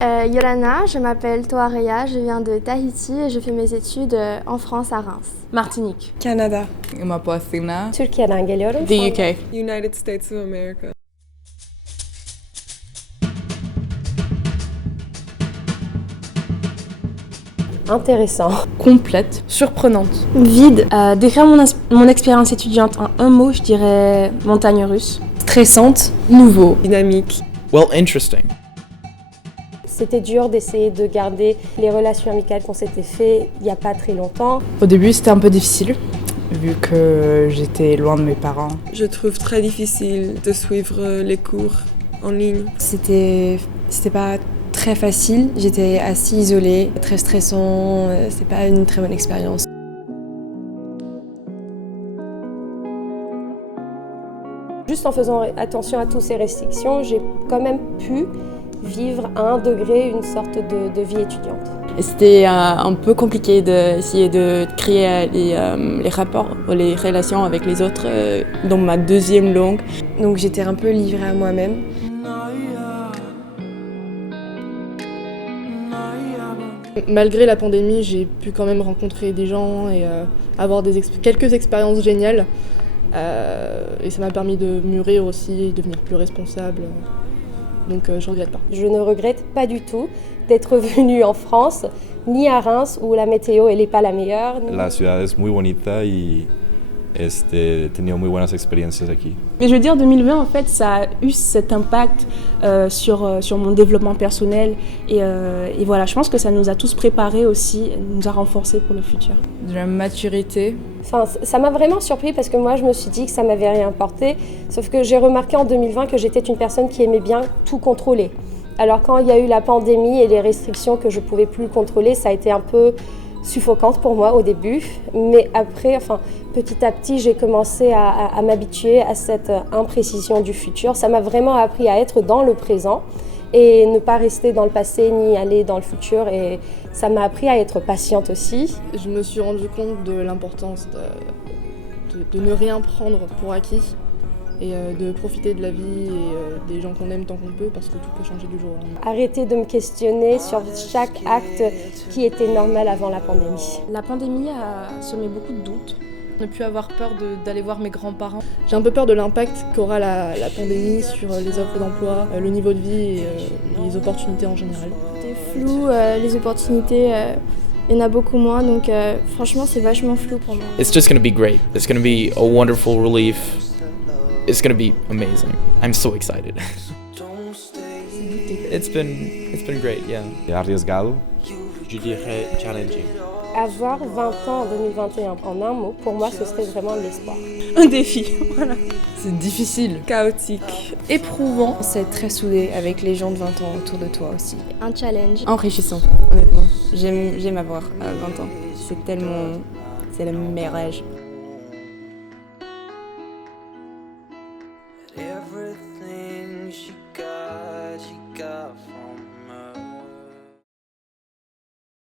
Yolana, je m'appelle Toareya, je viens de Tahiti et je fais mes études en France à Reims. Martinique. Canada. Eu mă pot Athena. Türkiye'den geliyorum. The UK. United States of America. Intéressant. Complète. Surprenante. Vide. Décrire mon expérience étudiante en un mot, je dirais montagne russe. Stressante. Nouveau. Dynamique. Well, interesting. C'était dur d'essayer de garder les relations amicales qu'on s'était fait il n'y a pas très longtemps. Au début, c'était un peu difficile, vu que j'étais loin de mes parents. Je trouve très difficile de suivre les cours en ligne. C'était pas très facile, j'étais assez isolée, très stressant, c'est pas une très bonne expérience. Juste en faisant attention à toutes ces restrictions, j'ai quand même pu vivre à 1 degré une sorte de vie étudiante. C'était un peu compliqué d'essayer de créer les rapports, les relations avec les autres dans ma deuxième langue. Donc j'étais un peu livrée à moi-même. Malgré la pandémie, j'ai pu quand même rencontrer des gens et avoir quelques expériences géniales. Et ça m'a permis de mûrir aussi et devenir plus responsable. Donc je regrette pas. Je ne regrette pas du tout d'être venue en France, ni à Reims où la météo elle n'est pas la meilleure. La ciudad es muy bonita y he tenido muy buenas experiencias aquí. Mais je veux dire, 2020, en fait, ça a eu cet impact sur mon développement personnel. Et voilà, je pense que ça nous a tous préparés aussi, nous a renforcés pour le futur. De la maturité. Enfin, ça m'a vraiment surpris parce que moi je me suis dit que ça m'avait rien apporté. Sauf que j'ai remarqué en 2020 que j'étais une personne qui aimait bien tout contrôler. Alors quand il y a eu la pandémie et les restrictions que je ne pouvais plus contrôler, ça a été un peu suffocante pour moi au début. Mais après, petit à petit, j'ai commencé à m'habituer à cette imprécision du futur. Ça m'a vraiment appris à être dans le présent et ne pas rester dans le passé ni aller dans le futur. Et ça m'a appris à être patiente aussi. Je me suis rendu compte de l'importance de ne rien prendre pour acquis et de profiter de la vie et des gens qu'on aime tant qu'on peut parce que tout peut changer du jour au lendemain. Arrêter de me questionner sur chaque acte qui était normal avant la pandémie. La pandémie a semé beaucoup de doutes. Ne plus avoir peur d'aller voir mes grands-parents. J'ai un peu peur de l'impact qu'aura la pandémie sur les offres d'emploi, le niveau de vie et les opportunités en général. C'est flou, les opportunités, il y en a beaucoup moins, donc franchement c'est vachement flou pour moi. It's just going to be great. It's going to be a wonderful relief. It's going to be amazing. I'm so excited. It's been great, yeah. Arriesgado. Je dirais challenging. Avoir 20 ans en 2021, en un mot, pour moi ce serait vraiment l'espoir. Un défi, voilà. C'est difficile. Chaotique. Éprouvant. C'est très soudé avec les gens de 20 ans autour de toi aussi. Un challenge. Enrichissant, honnêtement. J'aime avoir 20 ans. C'est le meilleur âge.